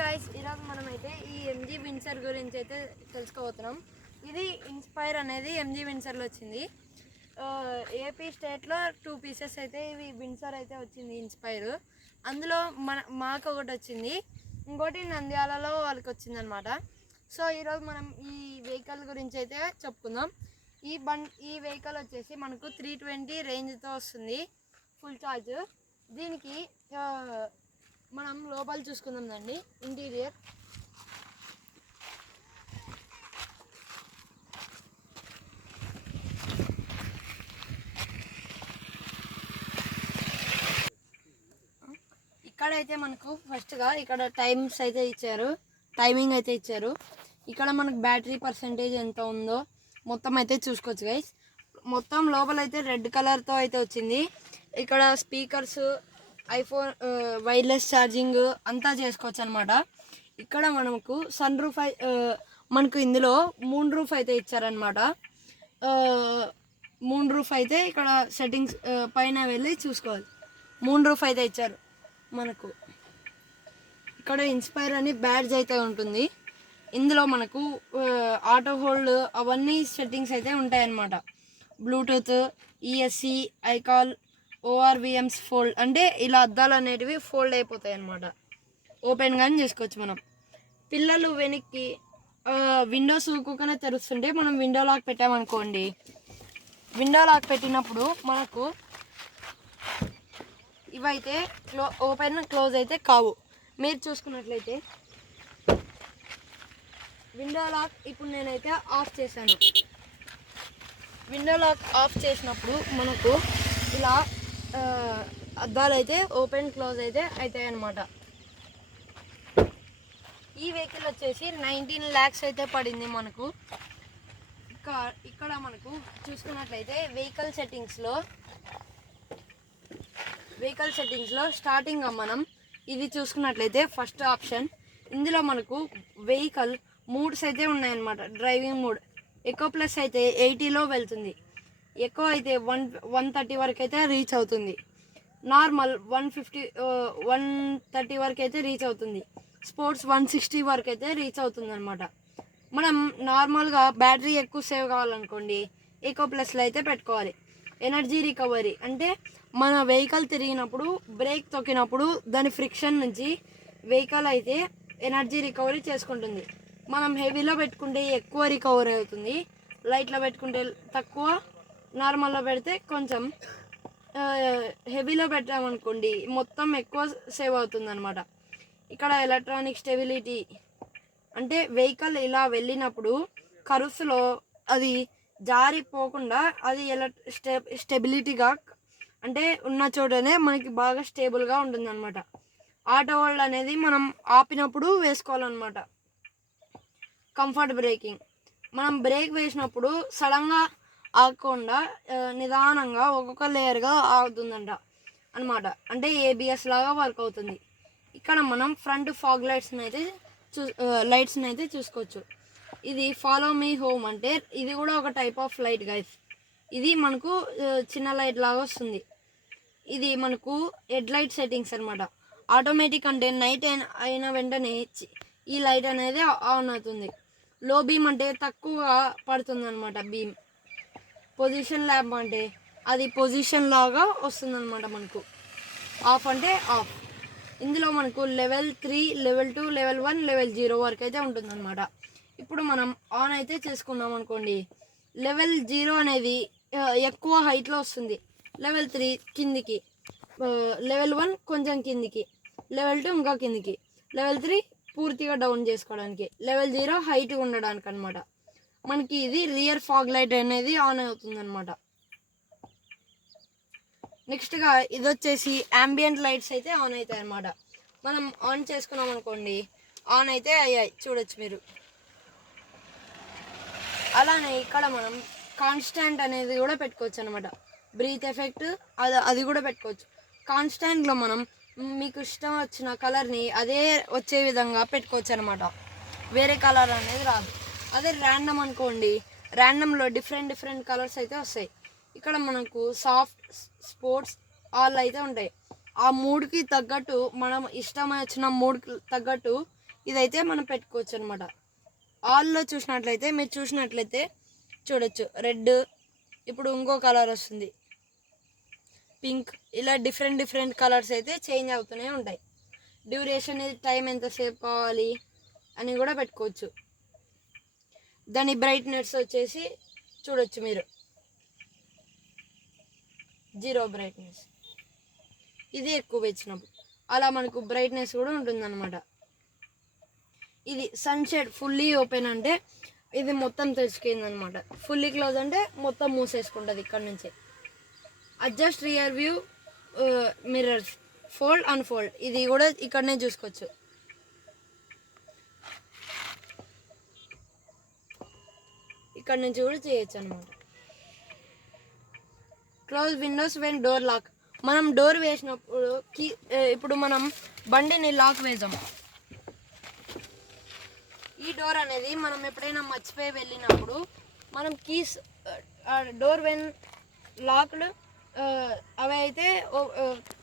Guys ఈరోజు మనమైతే ఈ ఎంజీ విన్సర్ గురించి అయితే తెలుసుకోబోతున్నాం. ఇది ఇన్స్పైర్ అనేది ఎంజీ విన్సర్లో వచ్చింది. ఏపీ స్టేట్లో 2 పీసెస్ అయితే ఇవి విన్సర్ అయితే వచ్చింది ఇన్స్పైర్. అందులో మాకు ఒకటి వచ్చింది, ఇంకోటి నంద్యాలలో వాళ్ళకి వచ్చింది అనమాట. సో ఈరోజు మనం ఈ వెహికల్ గురించి అయితే చెప్పుకుందాం. ఈ వెహికల్ వచ్చేసి మనకు 320 రేంజ్తో వస్తుంది ఫుల్ ఛార్జ్. దీనికి మనం లోపల చూసుకుందాం అండి. ఇంటీరియర్ ఇక్కడైతే మనకు ఫస్ట్గా ఇక్కడ టైమింగ్ అయితే ఇచ్చారు. ఇక్కడ మనకు బ్యాటరీ పర్సెంటేజ్ ఎంత ఉందో మొత్తం అయితే చూసుకోవచ్చు గైస్. మొత్తం లోపల అయితే రెడ్ కలర్తో అయితే వచ్చింది. ఇక్కడ స్పీకర్స్, ఐఫోన్ వైర్లెస్ ఛార్జింగ్ అంతా చేసుకోవచ్చు అనమాట. ఇక్కడ మనకు సన్ రూఫ్ మనకు ఇందులో మూన్ రూఫ్ అయితే ఇచ్చారనమాట. మూన్ రూఫ్ అయితే ఇక్కడ సెట్టింగ్స్ పైన వెళ్ళి చూసుకోవాలి. మూన్ రూఫ్ అయితే ఇచ్చారు మనకు. ఇక్కడ ఇన్స్పైర్ అని బ్యాడ్జ్ అయితే ఉంటుంది. ఇందులో మనకు ఆటో హోల్డ్ అవన్నీ సెట్టింగ్స్ అయితే ఉంటాయన్నమాట. బ్లూటూత్, ఈఎస్సి, ఐకాల్, ఓఆర్విఎమ్స్ ఫోల్డ్ అంటే ఇలా అద్దాలు అనేటివి ఫోల్డ్ అయిపోతాయి అన్నమాట. ఓపెన్ కానీ చేసుకోవచ్చు మనం. పిల్లలు వెనక్కి విండోస్ ఊకనే తెరుస్తుంటే మనం విండో లాక్ పెట్టామనుకోండి, విండో లాక్ పెట్టినప్పుడు మనకు ఇవైతే ఓపెన్ క్లోజ్ అయితే కావు. మీరు చూసుకున్నట్లయితే విండో లాక్ ఇప్పుడు నేనైతే ఆఫ్ చేశాను. విండో లాక్ ఆఫ్ చేసినప్పుడు మనకు ఇలా అద్దాలు అయితే ఓపెన్ క్లోజ్ అయితే అవుతాయి అన్నమాట. ఈ వెహికల్ వచ్చేసి 19 lakhs అయితే పడింది మనకు. ఇక్కడ మనకు చూసుకున్నట్లయితే వెహికల్ సెట్టింగ్స్లో స్టార్టింగ్గా మనం ఇది చూసుకున్నట్లయితే ఫస్ట్ ఆప్షన్. ఇందులో మనకు వెహికల్ మూడ్స్ అయితే ఉన్నాయన్నమాట. డ్రైవింగ్ మూడ్ ఎకో ప్లస్ అయితే 80లో వెళ్తుంది. ఎక్కువ అయితే 130 వరకు అయితే రీచ్ అవుతుంది. నార్మల్ 130 వరకు అయితే రీచ్ అవుతుంది. స్పోర్ట్స్ 160 వరకు అయితే రీచ్ అవుతుంది అనమాట. మనం నార్మల్గా బ్యాటరీ ఎక్కువ సేవ్ కావాలనుకోండి ఎకో ప్లస్లో అయితే పెట్టుకోవాలి. ఎనర్జీ రికవరీ అంటే మన వెహికల్ తిరిగినప్పుడు బ్రేక్ తొక్కినప్పుడు దాని ఫ్రిక్షన్ నుంచి వెహికల్ అయితే ఎనర్జీ రికవరీ చేసుకుంటుంది. మనం హెవీలో పెట్టుకుంటే ఎక్కువ రికవరీ అవుతుంది, లైట్లో పెట్టుకుంటే తక్కువ, నార్మల్లో పెడితే కొంచెం, హెవీలో పెట్టామనుకోండి మొత్తం ఎక్కువ సేవ్ అవుతుంది అనమాట. ఇక్కడ ఎలక్ట్రానిక్ స్టెబిలిటీ అంటే వెహికల్ ఇలా వెళ్ళినప్పుడు కర్వ్స్లో అది జారిపోకుండా అది స్టెబిలిటీగా అంటే ఉన్న చోటనే మనకి బాగా స్టేబుల్గా ఉంటుంది అనమాట. ఆటో హోల్డ్ అనేది మనం ఆపినప్పుడు వేసుకోవాలన్నమాట. కంఫర్ట్ బ్రేకింగ్ మనం బ్రేక్ వేసినప్పుడు సడన్గా ఆగకుండా నిదానంగా ఒక్కొక్క లేయర్గా ఆగుతుందంట అనమాట. అంటే ఏబిఎస్ లాగా వర్క్ అవుతుంది. ఇక్కడ మనం ఫ్రంట్ ఫాగ్ లైట్స్ని అయితే చూసుకోవచ్చు. ఇది ఫాలో మీ హోమ్ అంటే ఇది కూడా ఒక టైప్ ఆఫ్ లైట్ గైస్. ఇది మనకు చిన్న లైట్ లాగా వస్తుంది. ఇది మనకు హెడ్ లైట్ సెట్టింగ్స్ అనమాట. ఆటోమేటిక్ అంటే నైట్ అయిన వెంటనే ఈ లైట్ అనేది ఆన్ అవుతుంది. లో బీమ్ అంటే తక్కువగా పడుతుంది అనమాట బీమ్. పొజిషన్ ల్యాంప్ అంటే అది పొజిషన్ లాగా వస్తుంది అనమాట మనకు. ఆఫ్ అంటే ఆఫ్. ఇందులో మనకు లెవెల్ 3, లెవెల్ 2, లెవెల్ 1, లెవెల్ 0 వరకు అయితే ఉంటుందన్నమాట. ఇప్పుడు మనం ఆన్ అయితే చేసుకున్నాం అనుకోండి, లెవెల్ 0 అనేది ఎక్కువ హైట్లో వస్తుంది, లెవెల్ 3 కిందికి, లెవెల్ 1 కొంచెం కిందికి, లెవెల్ 2 ఇంకా కిందికి, లెవెల్ 3 పూర్తిగా డౌన్ చేసుకోవడానికి, లెవెల్ 0 హైట్గా ఉండడానికి అనమాట. మనకి ఇది రియర్ ఫాగ్ లైట్ అనేది ఆన్ అవుతుంది అనమాట. నెక్స్ట్గా ఇది వచ్చేసి యాంబియంట్ లైట్స్ అయితే ఆన్ అవుతాయి అనమాట. మనం ఆన్ చేసుకున్నాం అనుకోండి, ఆన్ అయితే అయ్యాయి చూడొచ్చు మీరు. అలానే ఇక్కడ మనం కాన్స్టాంట్ అనేది కూడా పెట్టుకోవచ్చు అనమాట. బ్రీత్ ఎఫెక్ట్ అది కూడా పెట్టుకోవచ్చు. కాన్స్టాంట్లో మనం మీకు ఇష్టం వచ్చిన కలర్ని అదే వచ్చే విధంగా పెట్టుకోవచ్చు అనమాట. వేరే కలర్ అనేది రాదు. అదే ర్యాండమ్ అనుకోండి, ర్యాండమ్లో డిఫరెంట్ కలర్స్ అయితే వస్తాయి. ఇక్కడ మనకు సాఫ్ట్, స్పోర్ట్స్, ఆల్ అయితే ఉంటాయి. ఆ మూడ్కి తగ్గట్టు మనం ఇష్టం వచ్చిన మూడ్కి తగ్గట్టు ఇదైతే మనం పెట్టుకోవచ్చు అనమాట. ఆల్లో చూసినట్లయితే మీరు చూడొచ్చు రెడ్, ఇప్పుడు ఇంకో కలర్ వస్తుంది పింక్, ఇలా డిఫరెంట్ కలర్స్ అయితే చేంజ్ అవుతూనే ఉంటాయి. డ్యూరేషన్ టైం ఎంతసేపు కావాలి అని కూడా పెట్టుకోవచ్చు. దాని బ్రైట్నెస్ వచ్చేసి చూడొచ్చు మీరు 0 బ్రైట్నెస్, ఇది ఎక్కువ పెంచినప్పుడు అలా మనకు బ్రైట్నెస్ కూడా ఉంటుందన్నమాట. ఇది సన్షేడ్ ఫుల్లీ ఓపెన్ అంటే ఇది మొత్తం తెరుచుకుంది అనమాట. ఫుల్లీ క్లోజ్ అంటే మొత్తం మూసేసుకుంటుంది ఇక్కడ నుంచే. Adjust rear view mirrors, fold unfold, ఇది కూడా ఇక్కడనే చూసుకోవచ్చు. ఇక్కడ నుంచి కూడా చేయొచ్చు అనమాట. Close windows when door lock, మనం డోర్ వేసినప్పుడు ఇప్పుడు మనం బండిని లాక్ వేసాము. ఈ డోర్ అనేది మనం ఎప్పుడైనా మర్చిపోయి వెళ్ళినప్పుడు మనం కీస్ డోర్ వెన్ లాక్డ్ అవి అయితే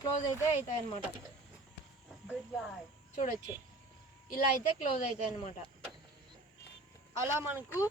క్లోజ్ అయితే అవుతాయి అనమాట. చూడొచ్చు ఇలా అయితే క్లోజ్ అవుతాయి అనమాట. అలా మనకు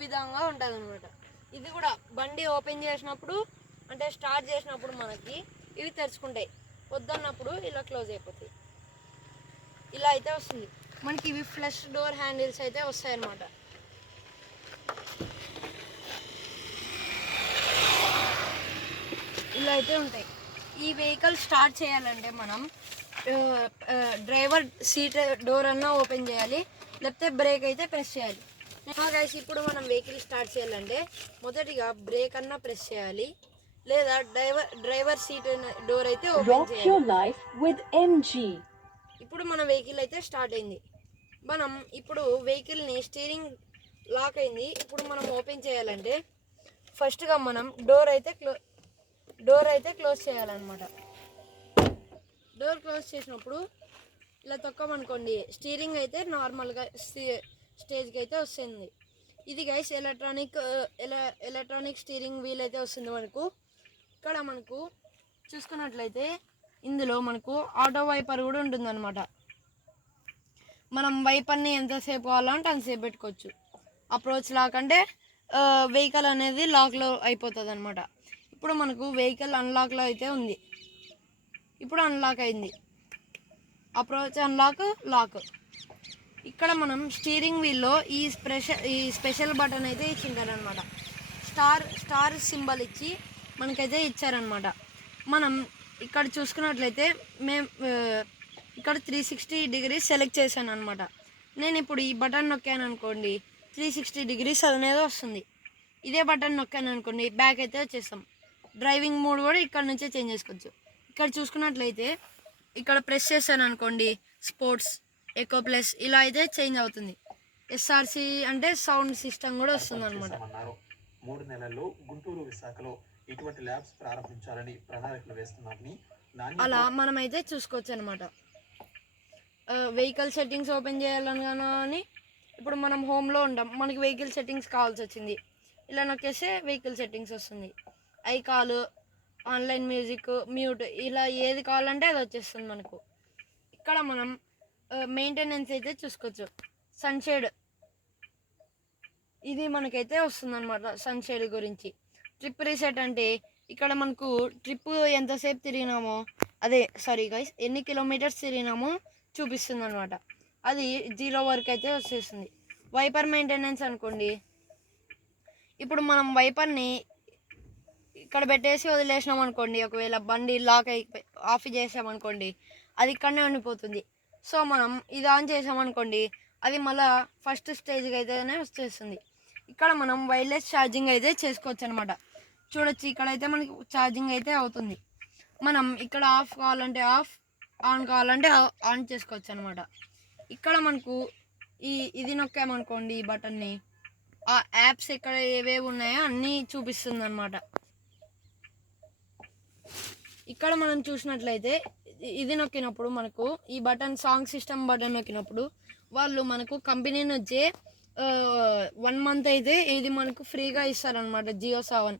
విధంగా ఉంటుంది అనమాట. ఇది కూడా బండి ఓపెన్ చేసినప్పుడు అంటే స్టార్ట్ చేసినప్పుడు మనకి ఇవి తెరుచుకుంటాయి, వద్దన్నప్పుడు ఇలా క్లోజ్ అయిపోతాయి. ఇలా అయితే వస్తుంది మనకి. ఇవి ఫ్లష్ డోర్ హ్యాండిల్స్ అయితే వస్తాయి అన్నమాట. ఇలా అయితే ఉంటాయి. ఈ వెహికల్ స్టార్ట్ చేయాలంటే మనం డ్రైవర్ సీట్ డోర్ అన్నా ఓపెన్ చేయాలి, లేకపోతే బ్రేక్ అయితే ప్రెస్ చేయాలి. గైస్ ఇప్పుడు మనం వెహికల్ స్టార్ట్ చేయాలంటే మొదటిగా బ్రేక్ అన్నా ప్రెస్ చేయాలి, లేదా డ్రైవర్ సీట్ డోర్ అయితే ఓపెన్ చేయాలి. ఇప్పుడు మన వెహికల్ అయితే స్టార్ట్ అయింది. మనం ఇప్పుడు వెహికల్ని స్టీరింగ్ లాక్ అయింది. ఇప్పుడు మనం ఓపెన్ చేయాలంటే ఫస్ట్గా మనం డోర్ అయితే క్లోజ్ చేయాలన్నమాట. డోర్ క్లోజ్ చేసినప్పుడు ఇలా తొక్కమనుకోండి, స్టీరింగ్ అయితే నార్మల్గా స్టేజ్కి అయితే వస్తుంది. ఇది గైస్ ఎలక్ట్రానిక్ స్టీరింగ్ వీల్ అయితే వస్తుంది మనకు. ఇక్కడ మనకు చూసుకున్నట్లయితే ఇందులో మనకు ఆటో వైపర్ కూడా ఉంటుందన్నమాట. మనం వైపర్ని ఎంతసేపు కావాలంటే అంతసేపు పెట్టుకోవచ్చు. అప్రోచ్ లాక్ అంటే వెహికల్ అనేది లాక్లో అయిపోతుంది అనమాట. ఇప్పుడు మనకు వెహికల్ అన్లాక్లో అయితే ఉంది. ఇప్పుడు అన్లాక్ అయింది. Approach, unlock, lock. ఇక్కడ మనం స్టీరింగ్ వీల్లో ఈ స్పెషల్ బటన్ అయితే ఇచ్చింటారనమాట. స్టార్ సింబల్ ఇచ్చి మనకైతే ఇచ్చారనమాట. మనం ఇక్కడ చూసుకున్నట్లయితే ఇక్కడ 360 degrees సెలెక్ట్ చేశాను అనమాట. నేను ఇప్పుడు ఈ బటన్ నొక్కాను అనుకోండి 360 degrees అనేది వస్తుంది. ఇదే బటన్ నొక్కాను అనుకోండి బ్యాక్ అయితే వచ్చేస్తాం. డ్రైవింగ్ మోడ్ కూడా ఇక్కడ నుంచే చేంజ్ చేసుకోవచ్చు. ఇక్కడ చూసుకున్నట్లయితే ఇక్కడ ప్రెస్ చేశాను అనుకోండి స్పోర్ట్స్, ఎకో ప్లస్ ఇలా అయితే చేంజ్ అవుతుంది. ఎస్ఆర్సి అంటే సౌండ్ సిస్టమ్ కూడా వస్తుంది అనమాట. 3 నెలల్లో గుంటూరు, విశాఖలో ఇటువంటి ల్యాబ్స్ ప్రారంభించాలని ప్రణాళికలు వేస్తున్నారని అలా మనం అయితే చూసుకోవచ్చు అనమాట. వెహికల్ సెట్టింగ్స్ ఓపెన్ చేయాలని కానీ ఇప్పుడు మనం హోమ్లో ఉంటాం, మనకి వెహికల్ సెట్టింగ్స్ కావాల్సి వచ్చింది, ఇలా నొక్కేస్తే వెహికల్ సెట్టింగ్స్ వస్తుంది. ఐకాల్, ఆన్లైన్ మ్యూజిక్, మ్యూట్, ఇలా ఏది కావాలంటే అది వచ్చేస్తుంది మనకు. ఇక్కడ మనం మెయింటెనెన్స్ అయితే చూసుకోవచ్చు. సన్షేడ్ ఇది మనకైతే వస్తుంది అనమాట. సన్షేడ్ గురించి ట్రిప్ రీసెట్ అంటే ఇక్కడ మనకు ట్రిప్ ఎంతసేపు తిరిగినామో ఎన్ని కిలోమీటర్స్ తిరిగినామో చూపిస్తుంది అనమాట. అది 0 వరకు అయితే వచ్చేస్తుంది. వైపర్ మెయింటెనెన్స్ అనుకోండి, ఇప్పుడు మనం వైపర్ని ఇక్కడ పెట్టేసి వదిలేసినాం అనుకోండి, ఒకవేళ బండి లాక్ అయిపోయి ఆఫ్ చేసామనుకోండి అది ఇక్కడనే ఉండిపోతుంది. సో మనం ఇది ఆన్ చేసామనుకోండి అది మళ్ళీ ఫస్ట్ స్టేజ్కి అయితేనే వచ్చేస్తుంది. ఇక్కడ మనం వైర్లెస్ ఛార్జింగ్ అయితే చేసుకోవచ్చు అనమాట. చూడొచ్చు ఇక్కడైతే మనకి ఛార్జింగ్ అయితే అవుతుంది. మనం ఇక్కడ ఆఫ్ కావాలంటే ఆఫ్, ఆన్ కావాలంటే ఆన్ చేసుకోవచ్చు అనమాట. ఇక్కడ మనకు ఇది నొక్కామనుకోండి ఈ బటన్ని, ఆ యాప్స్ ఎక్కడ ఏవేవి ఉన్నాయో అన్నీ చూపిస్తుంది అనమాట. ఇక్కడ మనం చూసినట్లయితే ఇది నొక్కినప్పుడు మనకు ఈ బటన్ సాంగ్ సిస్టమ్ బటన్ నొక్కినప్పుడు వాళ్ళు మనకు కంపెనీ నుంచే 1 month అయితే ఇది మనకు ఫ్రీగా ఇస్తారనమాట. జియో 7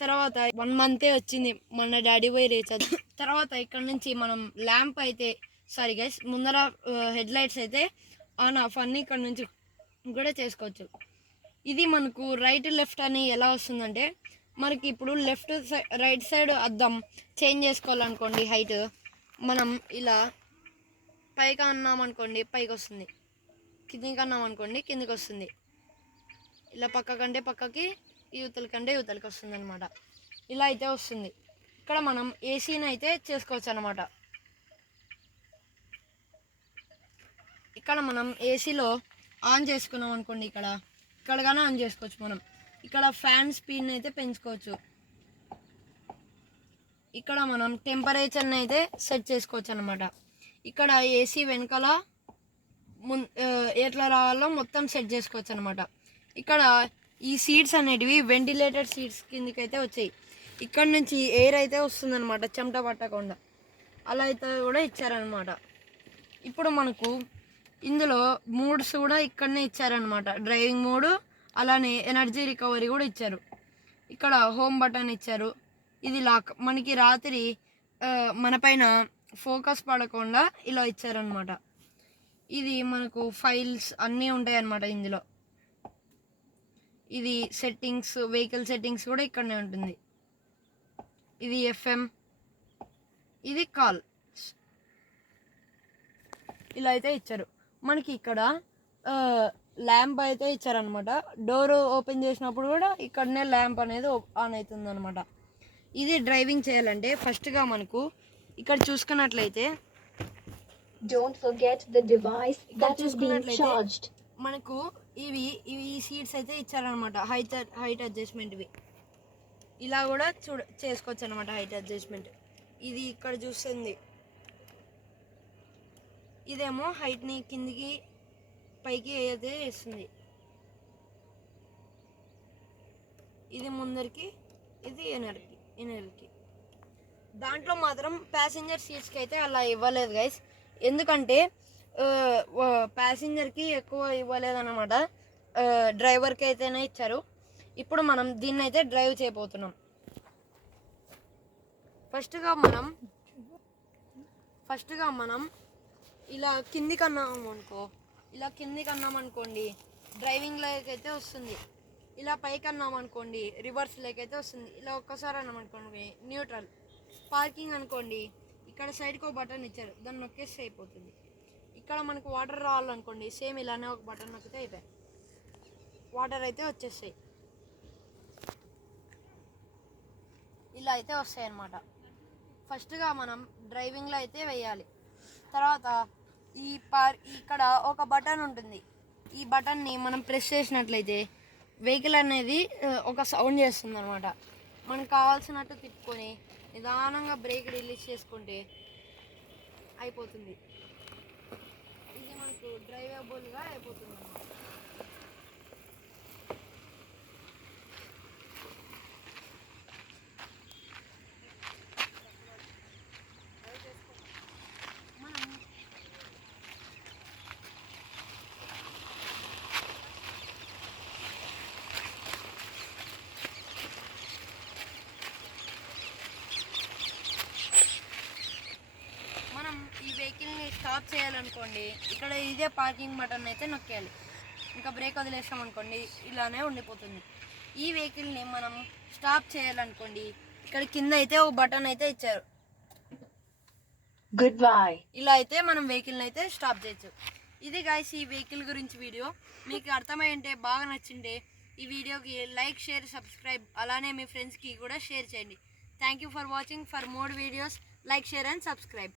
తర్వాత 1 month వచ్చింది మన డాడీ పోయి రీఛార్జ్. తర్వాత ఇక్కడ నుంచి మనం ల్యాంప్ అయితే సారీ గైస్, ముందర హెడ్ లైట్స్ అయితే ఆన్ ఆఫ్ అన్నీ ఇక్కడ నుంచి కూడా చేసుకోవచ్చు. ఇది మనకు రైట్ లెఫ్ట్ అని ఎలా వస్తుందంటే, మనకి ఇప్పుడు లెఫ్ట్ రైట్ సైడ్ అద్దం చేంజ్ చేసుకోవాలనుకోండి, హైట్ మనం ఇలా పైకి అన్నామనుకోండి పైకి వస్తుంది, కిందికి అన్నామనుకోండి కిందికి వస్తుంది, ఇలా పక్క కంటే పక్కకి, యువతల కంటే యువతలకి వస్తుంది అనమాట. ఇలా అయితే వస్తుంది. ఇక్కడ మనం ఏసీని అయితే చేసుకోవచ్చు అనమాట. ఇక్కడ మనం ఏసీలో ఆన్ చేసుకున్నాం అనుకోండి, ఇక్కడ కానీ ఆన్ చేసుకోవచ్చు. మనం ఇక్కడ ఫ్యాన్ స్పీడ్ని అయితే పెంచుకోవచ్చు. ఇక్కడ మనం టెంపరేచర్ని అయితే సెట్ చేసుకోవచ్చు అనమాట. ఇక్కడ ఏసీ వెనకాల ఎట్లా రావాలో మొత్తం సెట్ చేసుకోవచ్చు అనమాట. ఇక్కడ ఈ సీట్స్ అనేటివి వెంటిలేటెడ్ సీట్స్ కిందకి అయితే వచ్చాయి. ఇక్కడ నుంచి ఎయిర్ అయితే వస్తుందన్నమాట, చెమట పట్టకుండా. అలా అయితే కూడా ఇచ్చారనమాట. ఇప్పుడు మనకు ఇందులో మోడ్స్ కూడా ఇక్కడనే ఇచ్చారనమాట. డ్రైవింగ్ మోడ్, అలానే ఎనర్జీ రికవరీ కూడా ఇచ్చారు. ఇక్కడ హోమ్ బటన్ ఇచ్చారు. ఇది లాక్, మనకి రాత్రి మన పైన ఫోకస్ పడకుండా ఇలా ఇచ్చారనమాట. ఇది మనకు ఫైల్స్ అన్నీ ఉంటాయి అన్నమాట ఇందులో. ఇది సెట్టింగ్స్, వెహికల్ సెట్టింగ్స్ కూడా ఇక్కడనే ఉంటుంది. ఇది FM, ఇది కాల్, ఇలా అయితే ఇచ్చారు. మనకి ఇక్కడ ల్యాంప్ అయితే ఇచ్చారనమాట. డోర్ ఓపెన్ చేసినప్పుడు కూడా ఇక్కడనే ల్యాంప్ అనేది ఆన్ అవుతుంది అనమాట. ఇది డ్రైవింగ్ చేయాలంటే ఫస్ట్గా మనకు ఇక్కడ చూసుకున్నట్లయితే Don't forget the device that is being charged. మనకు ఇవి సీట్స్ అయితే ఇచ్చారనమాట, హైట్ అడ్జస్ట్మెంట్వి. ఇలా కూడా చేసుకోవచ్చు అనమాట హైట్ అడ్జస్ట్మెంట్. ఇది ఇక్కడ చూస్తుంది, ఇదేమో హైట్ని కిందికి పైకి అయితే ఇస్తుంది. ఇది ముందరికి, ఇది ఎనర్కి. దాంట్లో మాత్రం ప్యాసింజర్ సీట్స్కి అయితే అలా ఇవ్వలేదు గైస్. ఎందుకంటే ప్యాసింజర్కి ఎక్కువ ఇవ్వలేదన్నమాట, డ్రైవర్కి అయితేనే ఇచ్చారు. ఇప్పుడు మనం దీన్ని అయితే డ్రైవ్ చేయబోతున్నాం. ఫస్ట్గా మనం ఇలా కిందికి అన్నామనుకోండి డ్రైవింగ్లోకి అయితే వస్తుంది. ఇలా పైకి అన్నామనుకోండి రివర్స్లోకి అయితే వస్తుంది. ఇలా ఒక్కసారి అన్నామనుకోండి న్యూట్రల్. పార్కింగ్ అనుకోండి, ఇక్కడ సైడ్కి ఒక బటన్ ఇచ్చారు, దాన్ని నొక్కేస్తే అయిపోతుంది. ఇక్కడ మనకు వాటర్ రావాలనుకోండి సేమ్ ఇలానే ఒక బటన్ నొక్కితే అయిపోయాయి, వాటర్ అయితే వచ్చేస్తాయి. ఇలా అయితే వస్తాయి అన్నమాట. ఫస్ట్గా మనం డ్రైవింగ్లో అయితే వేయాలి. తర్వాత ఇక్కడ ఒక బటన్ ఉంటుంది. ఈ బటన్ని మనం ప్రెస్ చేసినట్లయితే వెహికల్ అనేది ఒక సౌండ్ చేస్తుంది అనమాట. మనకు కావాల్సినట్టు తిప్పుకొని నిదానంగా బ్రేక్ రిలీజ్ చేసుకుంటే అయిపోతుంది. ఇది మనకు డ్రైవబుల్గా అయిపోతుంది అన్నమాట. ఈ వెహికల్ని స్టాప్ చేయాలనుకోండి, ఇక్కడ ఇదే పార్కింగ్ బటన్ అయితే నొక్కేయాలి. ఇంకా బ్రేక్ వదిలేసాం అనుకోండి ఇలానే ఉండిపోతుంది. ఈ వెహికల్ని మనం స్టాప్ చేయాలనుకోండి, ఇక్కడ కింద అయితే ఒక బటన్ అయితే ఇచ్చారు. Good bye. ఇలా అయితే మనం వెహికల్ని అయితే స్టాప్ చేయొచ్చు. ఇది గైస్ ఈ వెహికల్ గురించి వీడియో. మీకు అర్థమైంటే, బాగా నచ్చింటే ఈ వీడియోకి లైక్, షేర్, సబ్స్క్రైబ్, అలానే మీ ఫ్రెండ్స్కి కూడా షేర్ చేయండి. Thank you for watching. For more videos, like, share and subscribe.